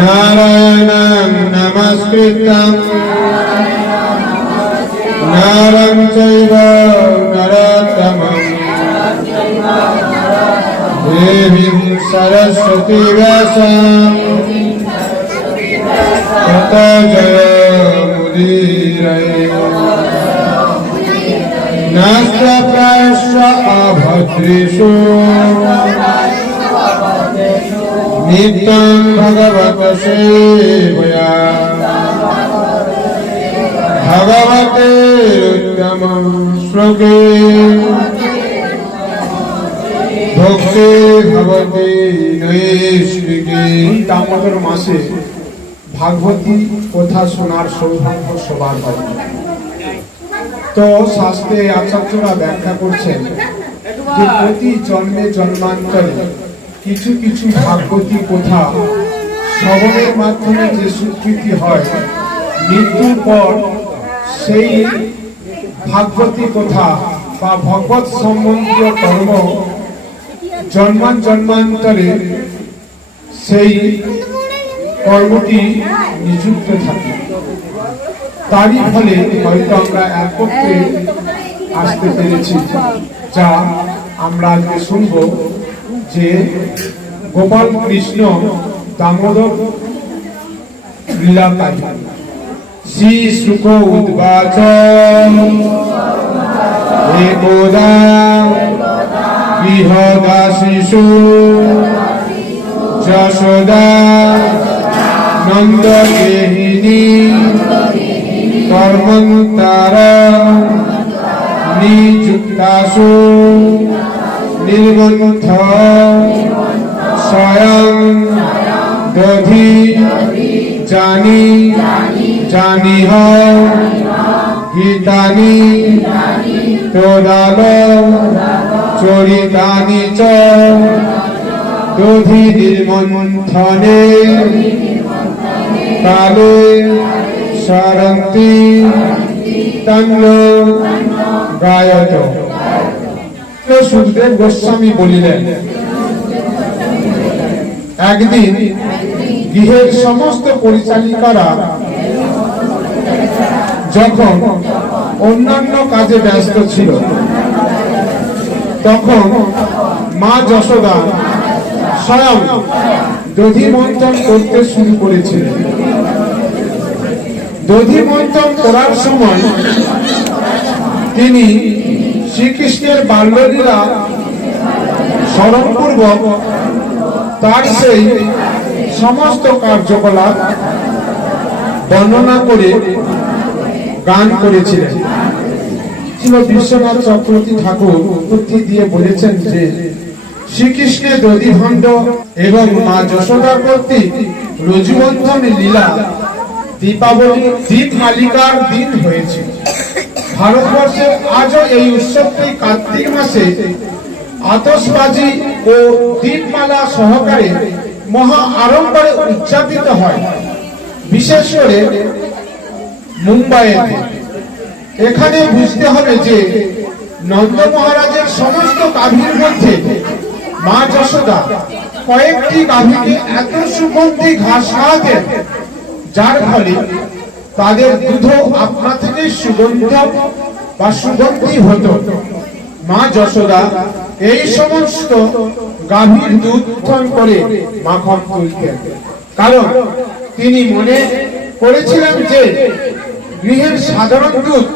नारायणं नमस्कृतं नरं चैव नरोत्तमं देवीं सरस्वती व्यासं ततो जयमुदीरये नमस्ते प्रायश्च अभद्रेषु नित्यं भगवत सेवया भगवते उत्तमं श्लोके भक्ति भवति नैष्टिकी। दामोदर मासे भागवती कथा शोनार सौभाग्य सবার হয়। তো শাস্ত্রে আচার্যরা ব্যাখ্যা করছেন যে প্রতি জন্মে জন্মান্তরে কিছু কিছু ভাগবতী কথা শ্রবণের মাধ্যমে যে স্বীকৃতি হয়, মৃত্যুর পর সেই ভাগবতী কথা বা ভগবত সম্বন্ধীয় কর্ম জন্মান্তরে সেই কর্মটি নিযুক্ত থাকে। তারই ফলে হয়তো আমরা একত্রে আসতে পেরেছি, যা আমরা আজকে শুনব যে গোপাল কৃষ্ণ দামোদর লীলাকারী। শ্রী শুক উদ্বাচ একদা গৃহদাসীষু যশোদা নন্দগেহিনী কর্মন্তার নিযুক্তাসু নির্বন্ধ স্বয়ং দধি জানি জানিহ গীতানি তোদাল চরিতানি চ দধি নির্মন্থনে কালে সরন্তি তন্ন গায়ত। সুখদেব গোস্বামী বলিলেন, একদিন গৃহের সমস্ত পরিচালিকারা যখন অন্যান্য কাজে ব্যস্ত ছিল, তখন মা যশোদা স্বয়ং দধি মন্থন করতে শুরু করেছিলেন। দধি মন্থন করার সময় তিনি শ্রীকৃষ্ণের বাল্যলীলা স্মরণপূর্বক তার সেই সমস্ত কার্যকলাপ বর্ণনা করে গান করেছিলেন। শ্রী বিশ্বনাথ চক্রবর্তী ঠাকুর উক্তি দিয়ে বলেছেন যে শ্রীকৃষ্ণের দধিভণ্ড এবং মা যশোদার কর্তৃক রজুবন্ধন লীলা দীপাবলি দীপমালিকার দিন হয়েছে। ভারতবর্ষের আজও এই উৎসবটি কার্তিক মাসে আতশবাজি ও দীপমালা সহকারে মহা আড়ম্বরে উদযাপিত হয়, বিশেষ করে মুম্বাইয়ে। এখানে বুঝতে হবে যে নন্দ মহারাজের সমস্ত গাভীর মধ্যে মা যশোদা কয়েকটি গাভীকে এত সুগন্ধি ঘাস খাওয়াতেন, যার ফলে তাদের দুধ আপনা থেকে সুগন্ধি হতো। মা যশোদা এই সমস্ত গাভীর দুধ পান করে মাখন তুলতেন, কারণ তিনি মনে করেছিলেন যে গৃহের সাধারণ দুধ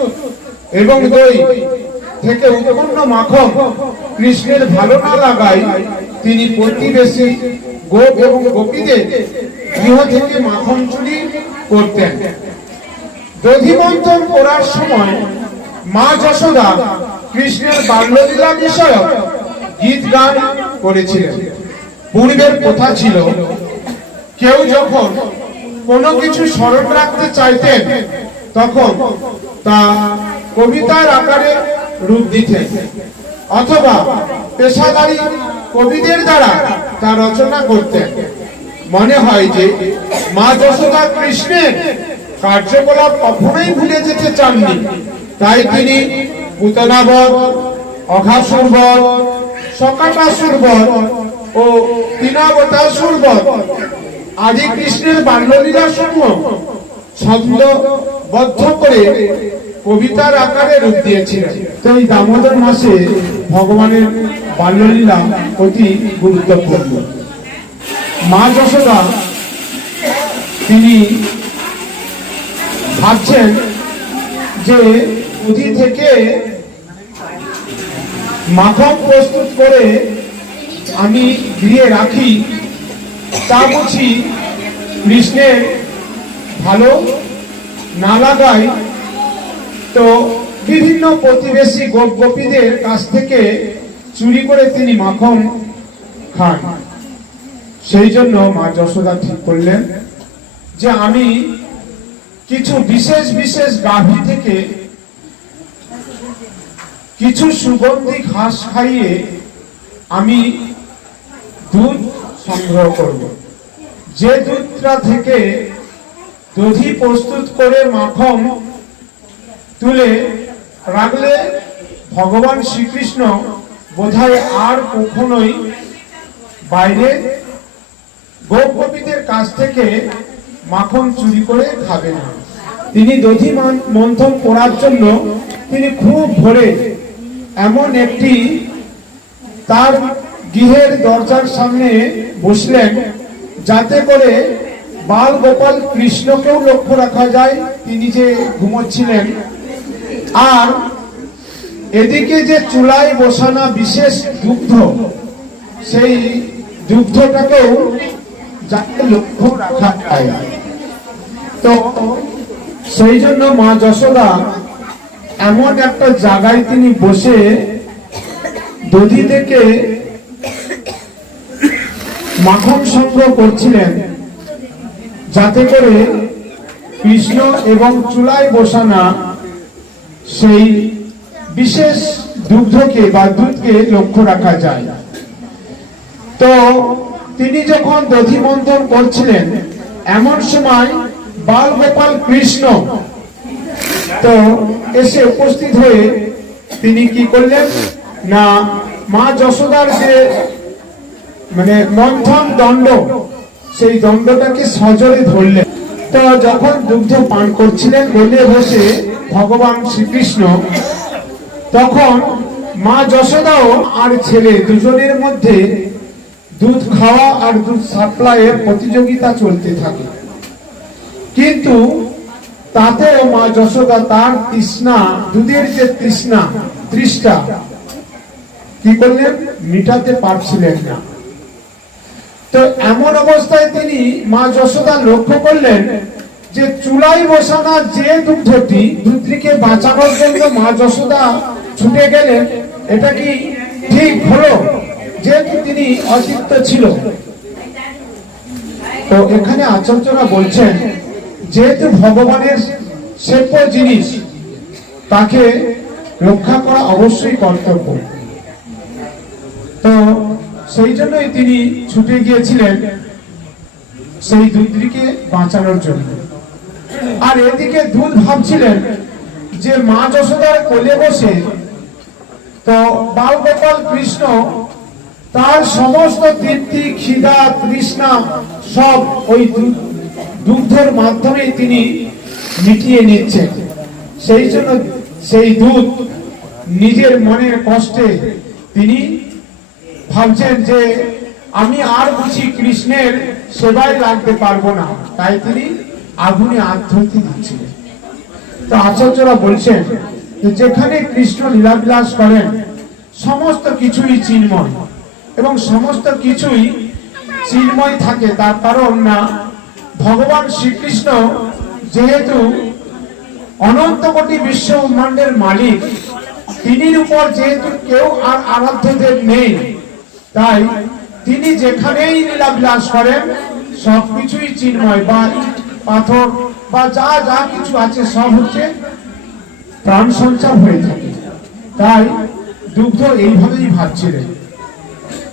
এবং দই থেকে উৎপন্ন মাখন কৃষ্ণের ভালো না লাগায় তিনি প্রতিবেশী গোপ এবং গোপীদের গৃহ থেকে মাখন চুরি করতেন। দধিমন্থন করার সময় মা যশোদা কৃষ্ণের বাল্যলীলা বিষয়ক গীত গান করেছিলেন। পূর্বের কথা ছিল, কেউ যখন কোনো কিছু স্মরণ রাখতে চাইতেন তখন তা কবিতার আকারে রূপ দিতেন, অথবা পেশাদারী কবিদের দ্বারা তা রচনা করতেন। মনে হয় যে মা যশোদা কৃষ্ণের কার্যকলাপ কখনোই ভুলে যেতে চাননি, তাই তিনি পুতনাবধ, অঘাসুরবধ, সকাটাসুরবধ ও তিনাবতাসুরবধ আদি কৃষ্ণের বাল্যলীলা সমূহ ছন্দবদ্ধ করে কবিতার আকারে রূপ দিয়েছিলেন। তো এই দামোদর মাসে ভগবানের বাল্যলীলা অতি গুরুত্বপূর্ণ। মা যশোদা তিনি ভাবছেন যে দুধি থেকে মাখন প্রস্তুত করে আমি দিয়ে রাখি, তা বুঝি কৃষ্ণের ভালো না লাগায়, তো বিভিন্ন প্রতিবেশী গোপ গোপীদের কাছ থেকে চুরি করে তিনি মাখন খান। সেই জন্য মা যশোদা ঠিক করলেন যে আমি কিছু বিশেষ বিশেষ গাভী থেকে কিছু সুগন্ধি ঘাস খাইয়ে আমি দুধ সংগ্রহ করব। যে দুধটা থেকে দধি প্রস্তুত করে মাখন তুলে রাখলে ভগবান শ্রীকৃষ্ণ বোধহয় আর কখনোই বাইরে গোপ গোপীদের কাছ থেকে মাখন চুরি করে খাবে না। তিনি দধি মন্থন করার জন্য তিনি খুব ভোরে এমন একটি তার গৃহের দরজার সামনে বসলেন, যাতে করে বাল গোপাল কৃষ্ণকেও লক্ষ্য রাখা যায় তিনি যে ঘুমোচ্ছিলেন, আর এদিকে যে চুলায় বসানো বিশেষ দুগ্ধ, সেই দুগ্ধটাকেও যাতে লক্ষ্য রাখা যায়। তো সেই জন্য মা যশোদা এমন একটা জায়গায় তিনি বসে দধি থেকে মাখন সংগ্রহ করছিলেন, যাতে করে কৃষ্ণ এবং চুলায় বসানা সেই বিশেষ দুগ্ধকে বা দুধকে লক্ষ্য রাখা যায়। তো তিনি যখন দধি মন্থন করছিলেন, এমন সময় বাল গোপাল কৃষ্ণ তো এসে উপস্থিত হয়ে তিনি কি করলেন না, মা যশোদার যে মানে মন্থন দণ্ড, সেই দণ্ডটাকে সজোরে ধরলেন। তো যখন দুগ্ধ পান করছিলেন কোলে বসে ভগবান শ্রীকৃষ্ণ, তখন মা যশোদাও আর ছেলে দুজনের মধ্যে দুধ খাওয়া আর দুধ সাপ্লাইয়ের প্রতিযোগিতা চলতে থাকে। কিন্তু তাতেও মা যশোদা তার তৃষ্ণা, দুধের যে তৃষ্ণা কি করলেন, মিটাতে পারছিলেন না। তো এমন অবস্থায় তিনি মা যশোদা লক্ষ্য করলেন যে চুলায় বসানো যে দুধটিকে বাঁচানোর জন্য মা যশোদা ছুটে গেলেন, এটা কি ঠিক হলো? যেহেতু তিনি অচিত্ত ছিল। তো এখানে আচার্যরা বলছেন, যেহেতু ভগবানের সেব্য জিনিস, তাকে রক্ষা করা অবশ্যই কর্তব্য। তো সেই জন্যই তিনি ছুটে গিয়েছিলেন সেই দুধটিকে বাঁচানোর জন্য। আর এদিকে দুধ ভাবছিলেন যে মা যশোদার কোলে বসে তো বাল গোপাল কৃষ্ণ তার সমস্ত তৃপ্তি, খিদা, তৃষ্ণা সব ওই দুগ্ধের মাধ্যমে তিনি মিটিয়ে নিচ্ছেন। সেই জন্য সেই দুধ নিজের মনের কষ্টে তিনি ভাবছেন যে আমি আর বুঝি কৃষ্ণের সেবায় লাগতে পারবো না, তাই তিনি আগুনে আত্মহতি দিচ্ছিলেন। তো আচার্যরা বলছেন যে যেখানে কৃষ্ণ লীলাবিলাস করেন সমস্ত কিছুই চিন্ময়, এবং সমস্ত কিছুই চিন্ময় থাকে। তার কারণ না, ভগবান শ্রীকৃষ্ণ যেহেতু অনন্ত কোটি বিশ্ব ব্রহ্মাণ্ডের মালিক, তিনির উপর যেহেতু কেউ আর আরাধ্যদের নেই, তাই তিনি যেখানেই লীলাবিলাস করেন সবকিছুই চিন্ময়, বা পাথর বা যা যা কিছু আছে সব হচ্ছে প্রাণ সঞ্চার হয়ে থাকে। তাই দুগ্ধ এইভাবেই ভাবছিলেন।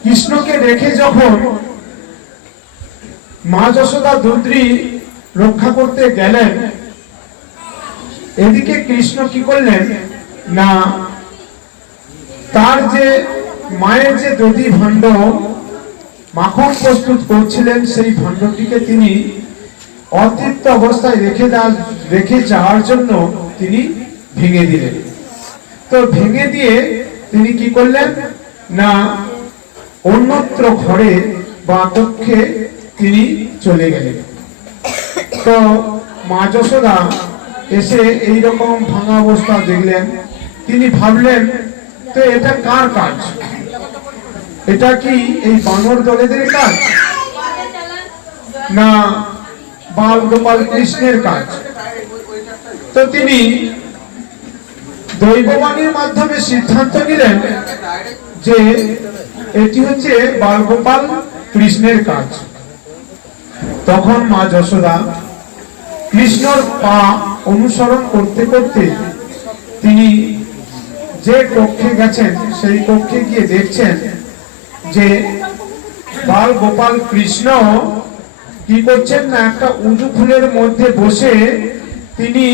কৃষ্ণকে রেখে যখন মা যশোদা দুধটি রক্ষা করতে গেলেন, এদিকে কৃষ্ণ কি করলেন না, তার যে মায়ের যে দধি ভাণ্ড মাখন প্রস্তুত করছিলেন সেই ভাণ্ডটিকে তিনি অতৃপ্ত অবস্থায় রেখে যাওয়ার জন্য তিনি ভেঙে দিলেন। তো ভেঙে দিয়ে তিনি কি করলেন না অন্যত্র ঘরে বা কক্ষে তিনি চলে গেলেন। তো মা যশোদা এসে এইরকম ভাঙা অবস্থা দেখলেন, তিনি ভাবলেন তো এটা কার কাজ? এটা কি এই বানর দলেদের কাজ না বাল গোপাল কৃষ্ণের কাজ? তো তিনি দৈববাণীর মাধ্যমে সিদ্ধান্ত নিলেন যে এটি হচ্ছে বাল গোপাল কৃষ্ণের কাজ। তখন মা যশোদা কৃষ্ণর পা অনুসরণ করতে করতে তিনি যে কক্ষে গেছেন সেই কক্ষে গিয়ে দেখছেন যে বাল গোপাল কৃষ্ণ কি করছেন না একটা উঁচু ফুলের মধ্যে বসে তিনি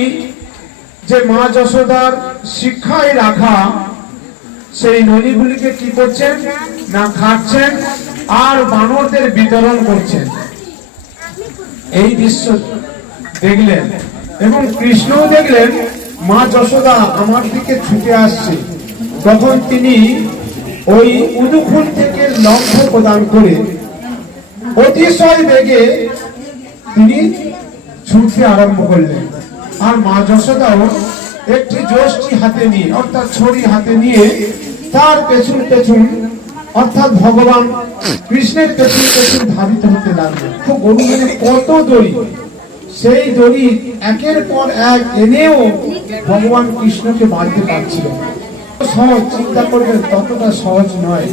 যে মা যশোদার শিক্ষায় রাখা সেই ননিগুলিকে কি করছেন না খাচ্ছেন আর বানরদের বিতরণ করছেন। এই দৃশ্য দেখলেন এবং কৃষ্ণও দেখলেন মা যশোদা আমার দিকে ছুটে আসছে। তখন তিনি ওই উঁচু ফুল থেকে লক্ষ প্রদান করে অতিশয় বেগে তিনি ছুটতে আরম্ভ করলেন। আর মা যশোদাও একটি যষ্টি হাতে নিয়ে অর্থাৎ ছড়ি হাতে নিয়ে তার পেছন পেছন অর্থাৎ ভগবান কৃষ্ণের পেছন পেছন ধাবিত হতে লাগলেন। তো গরু মানে কত দড়ি, সেই দড়ি একের পর এক এনেও ভগবান কৃষ্ণকে মারতে পারছিল। সহজ চিন্তা করবেন ততটা সহজ নয়।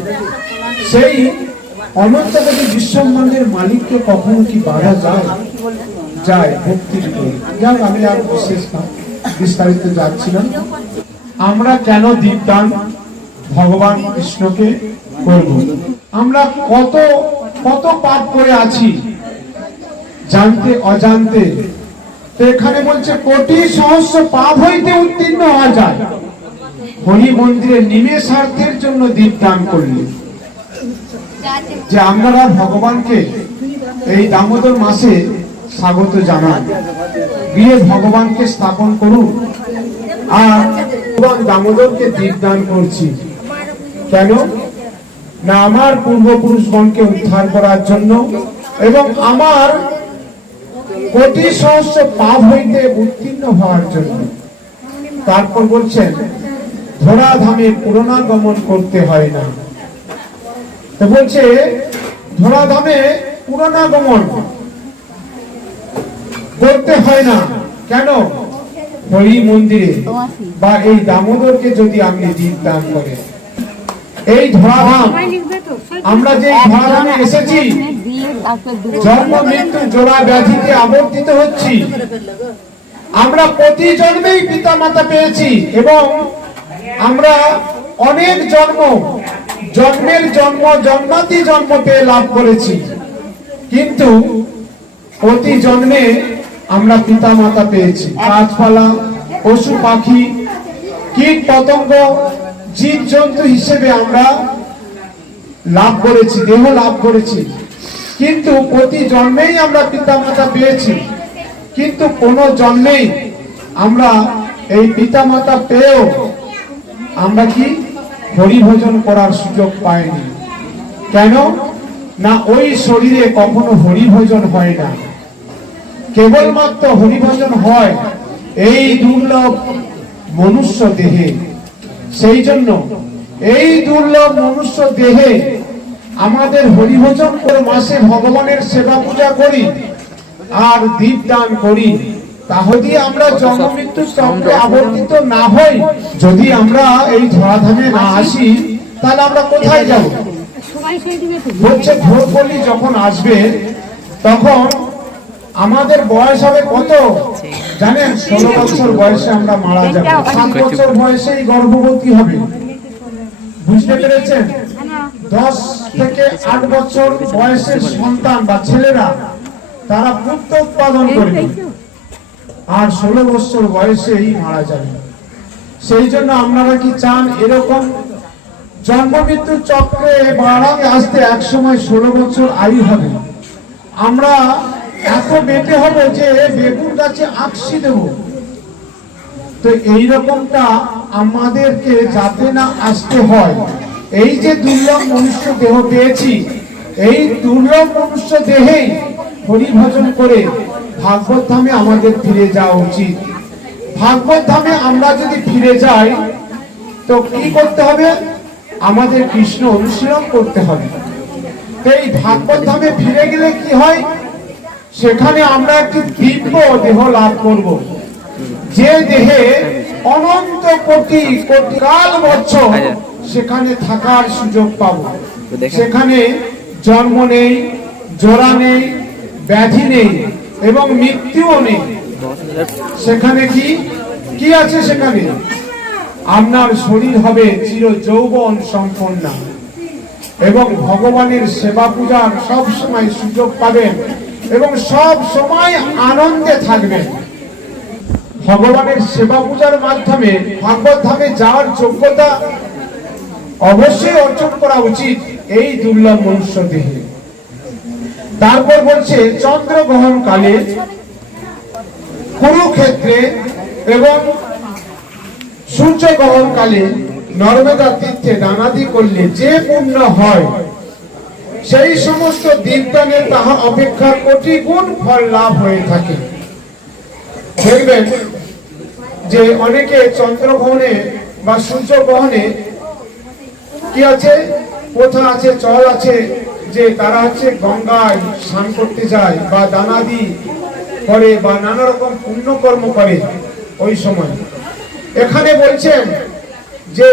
সেই অনন্তকোটি বিশ্বব্রহ্মাণ্ডের মালিককে কখনো কি বাধা যায়? যায় ভক্তির করে। যাক আমি আর বিস্তারিত যাচ্ছি না। আমরা কেন দীপদান ভগবান কৃষ্ণকে করব? আমরা কত কত পাপ করে আছি জানতে অজান্তে। তো এখানে বলছে কোটি সহস্র পাপ হইতে উত্তীর্ণ হওয়া যায় হরি মন্দিরে নিমেষার্থের জন্য দীপদান করলে। যে আমরা ভগবানকে এই দামোদর মাসে স্বাগত জানান, গিয়ে ভগবানকে স্থাপন করুন। আর ভগবান দামোদরকে দীপদান করছি কেন না আমার পূর্বপুরুষগণকে উদ্ধার করার জন্য এবং আমার কোটি সহস্র পাপ হইতে উত্তীর্ণ হওয়ার জন্য। তারপর বলছেন ধরাধামে পুনরাগমন করতে হয় না। তো বলছে ধরাধামে পুনরাগমন করতে হয় না কেন? হরি মন্দিরে বা এই দামোদরকে যদি আপনি দীপদান করেন। এই ধরাধাম আমরা যে ধরাধামে এসেছি জন্ম মৃত্যু জোড়া ব্যাধিতে আবর্তিত হচ্ছি। আমরা প্রতি জন্মেই পিতা মাতা পেয়েছি এবং আমরা অনেক জন্মের জন্মাতি জন্ম পেয়ে লাভ করেছি, কিন্তু প্রতি জন্মে আমরা পিতা মাতা পেয়েছি। গাছপালা, পশু পাখি, কীট পতঙ্গ, জীব জন্তু হিসেবে আমরা লাভ করেছি, দেহ লাভ করেছি, কিন্তু প্রতি জন্মেই আমরা পিতা মাতা পেয়েছি। কিন্তু কোন জন্মেই আমরা এই পিতা মাতা পেয়েও আমরা কি হরিভজন করার সুযোগ পাইনি। কেন না ওই শরীরে কখনো হরিভজন হয় না, কেবলমাত্র হরিভজন হয় এই দুর্লভ মনুষ্য দেহে। সেই জন্য এই দুর্লভ মনুষ্য দেহে আমাদের হরিভজন করে মাসে ভগবানের সেবা পূজা করি আর দীপদান করি। তাহলে আমরা জন্ম মৃত্যুর চক্রে আবর্তিত না হই। যদি আমরা এই ধরাধামে না আসি তাহলে আমরা কোথায় যাব? বলছে ভোরকলি যখন আসবে তখন আমাদের বয়স হবে কত জানেন? 16 বছর বয়সে আমরা মারা যাব। 7 বছর বয়সেই গর্ভবতী হবে। বুঝতে পেরেছেন? 10 থেকে 8 বছর বয়সের সন্তান বা ছেলেরা তারা পুত্র উৎপাদন করবে আর 16 বছর বয়সেই মারা যাবে। সেই জন্য আপনারা কি চান এরকম জন্ম মৃত্যুর চক্রে বাড়াতে আসতে এক সময় 16 বছর আয়ু হবে। আমরা এত বেটে হব যে বেগুন গাছে আঁকশি দেব। তো এই রকমটা আমাদেরকে যাতে না আসতে হয়, এই যে দুর্লভ মনুষ্য দেহ পেয়েছি, এই দুর্লভ মনুষ্য দেহেই হরি ভজন করে ভাগবত ধামে আমাদের ফিরে যাওয়া উচিত। ভাগবত ধামে আমরা যদি ফিরে যাই তো কি করতে হবে? আমাদের কৃষ্ণ অনুশীলন করতে হবে। তো এই ভাগবত ধামে ফিরে গেলে কি হয়? সেখানে আমরা একটি দিব্য দেহ লাভ করব, যে দেহে অনন্ত কোটি কোটি কাল বছর সেখানে থাকার সুযোগ পাব। সেখানে জন্ম নেই, জরা নেই, ব্যাধি নেই এবং মৃত্যুও নেই। সেখানে কি আছে? সেখানে আপনার শরীর হবে চির যৌবন সম্পন্ন এবং ভগবানের সেবা পূজার সব সময় সুযোগ পাবেন এবং সব সময় আনন্দে থাকবেন। ভগবানের সেবা পূজার মাধ্যমে ভাগবত ধামে যাওয়ার যোগ্যতা অবশ্যই অর্জন করা উচিত এই দুর্লভ মনুষ্য দেহে। তারপর বলছে চন্দ্রগ্রহণ কালে কুরুক্ষেত্রে এবং সূর্যগ্রহণ কালে নর্মদা তীর্থে দানাদি করলে যে পুণ্য হয়, সেই সমস্ত দীপদানে তাহা অপেক্ষা কোটি গুণ ফল লাভ হয়ে থাকে। দেখবেন যে অনেকে চন্দ্রগ্রহণে বা সূর্যগ্রহণে কি আছে, প্রথা আছে, চল আছে যে তারা গঙ্গায় স্নান করতে যায় বা দানাদি করে বা নানা রকম পুণ্যকর্ম করে ওই সময়। এখানে বলছেন যে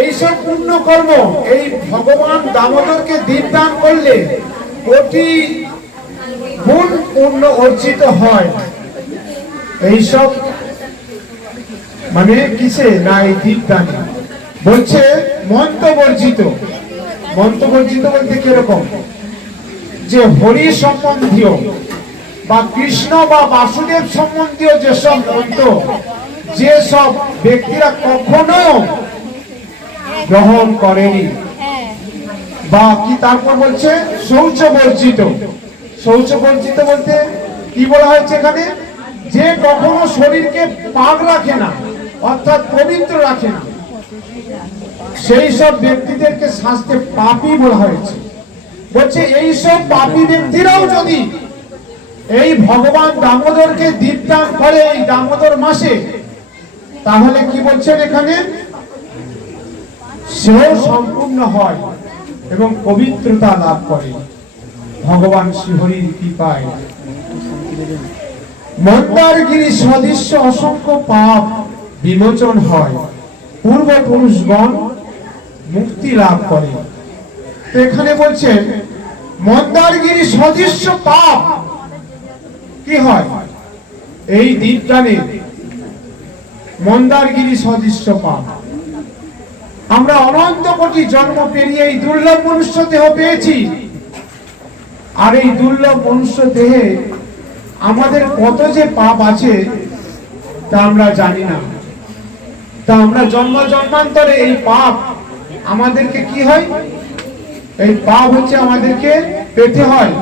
এইসব পুণ্যকর্ম এই ভগবান দামোদরকে দীপদান করলে কোটি গুণ পুণ্য অর্জিত হয়। এইসব মানে কিসে না? এই দীপদানে। বলছে মন্ত্রবর্জিত। মন্ত্রবর্জিত বলতে কিরকম? যে হরি সম্বন্ধীয় বা কৃষ্ণ বা বাসুদেব সম্বন্ধীয় যেসব মন্ত্র, যেসব ব্যক্তিরা কখনো গ্রহণ করেনি বা কি, তারপর বলছে শৌচ বর্জিত। শৌচ বর্জিত বলতে কি বলা হয়েছে এখানে? যে কখনো শরীরকে পাক রাখে না, অর্থাৎ পবিত্র রাখে না, সেই সব ব্যক্তিদেরকে শাস্ত্রে পাপী বলা হয়েছে। বলছে এইসব পাপী ব্যক্তিরাও যদি এই ভগবান দামোদরকে দীপদান করে এই দামোদর মাসে, তাহলে কি বলছেন এখানে? সেও সম্পূর্ণ হয় এবং পবিত্রতা লাভ করে ভগবান শ্রীহরির কৃপায়। মন্দারগিরি সদৃশ্য অসংখ্য পাপ বিমোচন হয়, পূর্বপুরুষগণ মুক্তি লাভ করে। তো এখানে বলছেন মন্দারগিরি সদৃশ্য পাপ কি হয়? এই দীপদানে মন্দারগিরি সদৃশ্য পাপ। আমরা অনন্ত কোটি জন্ম পেরিয়ে এই দুর্লভ মনুষ্য দেহ পেয়েছি, আর এই দুর্লভ মনুষ্য দেহে আমাদের কত যে পাপ আছে তা আমরা জানি না। তা আমরা জন্ম জন্মান্তরে এই পাপ আমাদেরকে কি হয়? এই পাপ আমাদেরকে পেতে হয়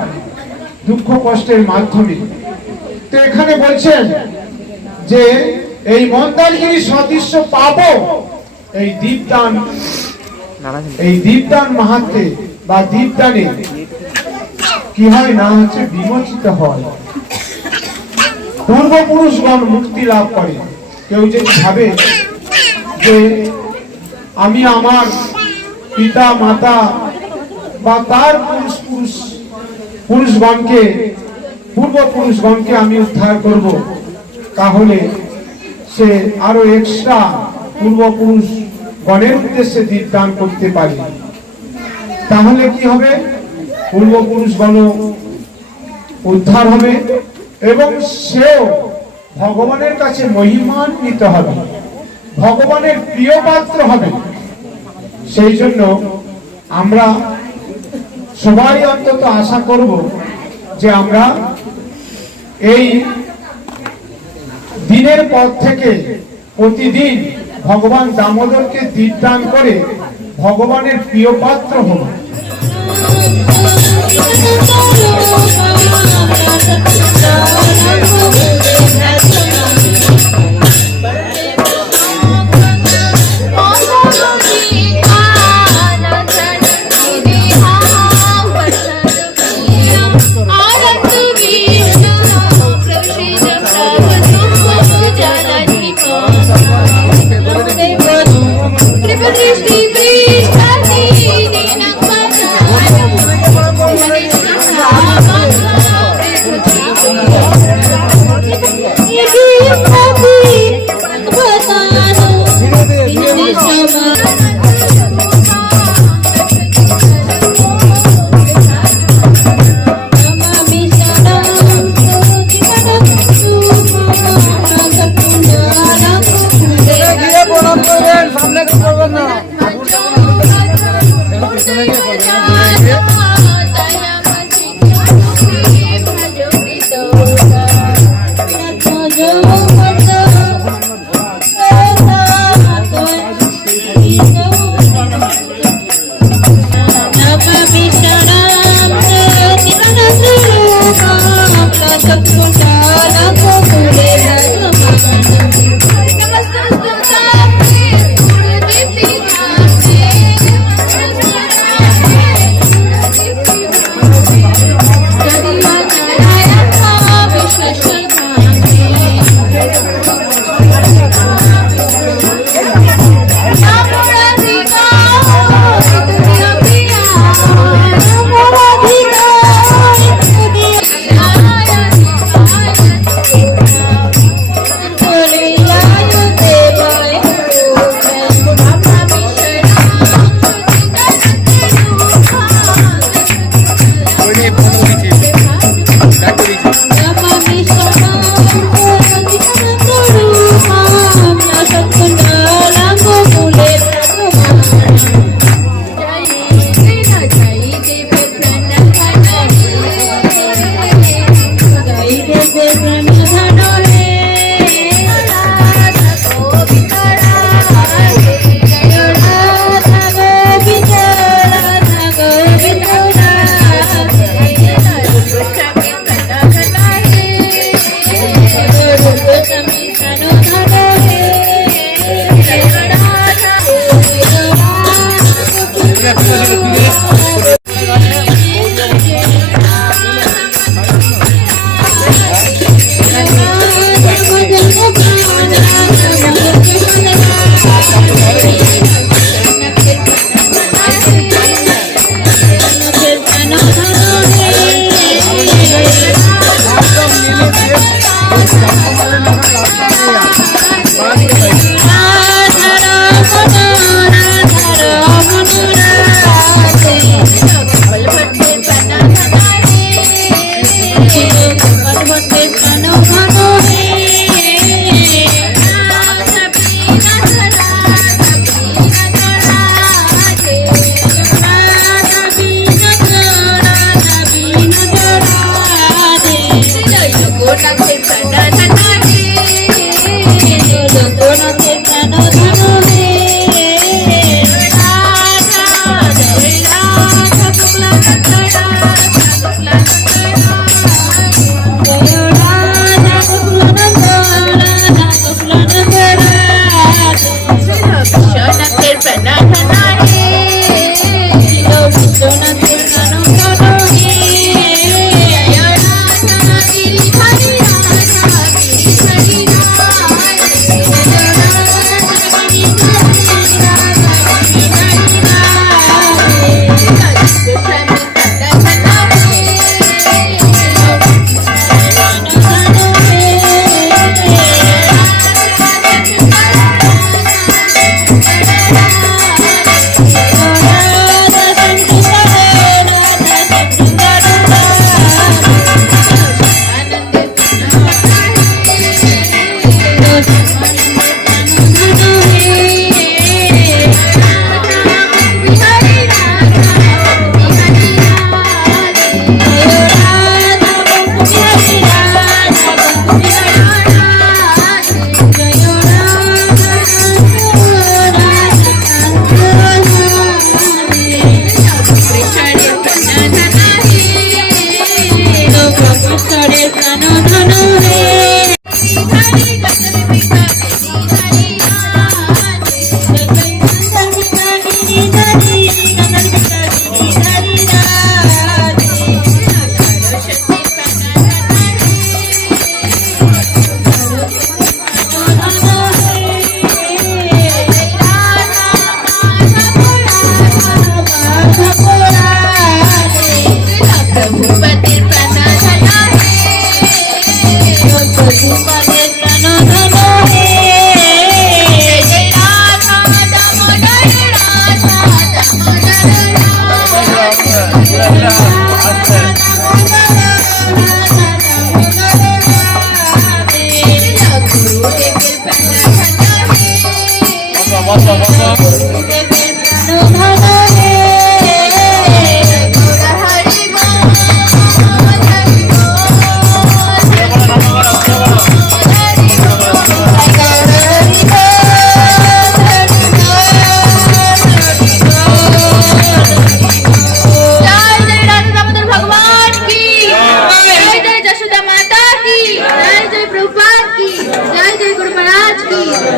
দুঃখ কষ্টের মাধ্যমে। তো এখানে বলছেন যে এই মন্দারগিরি সদৃশ্য পাপও এই দীপদান মাহাত্মে বা দীপদানে কি হয় না? বিমোচিত হয়, পূর্বপুরুষগণ মুক্তি লাভ করে। কেউ যদি ভাবে যে আমি আমার পিতা মাতা বা তার পূর্বপুরুষগণকে আমি উদ্ধার করব, তাহলে সে আরো এক্সট্রা পূর্বপুরুষ গণের উদ্দেশ্যে দীপদান করতে পারে। তাহলে কি হবে? পূর্বপুরুষগণ উদ্ধার হবে এবং সেও ভগবানের কাছে মহিমান্বিত হবে, ভগবানের প্রিয় পাত্র হবে। সেই জন্য আমরা সবাই অন্তত আশা করব যে আমরা এই দিনের পর থেকে প্রতিদিন ভগবান দামোদরকে দীপদান করে ভগবানের প্রিয় পাত্র হব।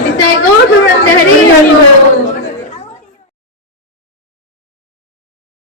নিতাই গৌর প্রেমানন্দে হরি হরি বল।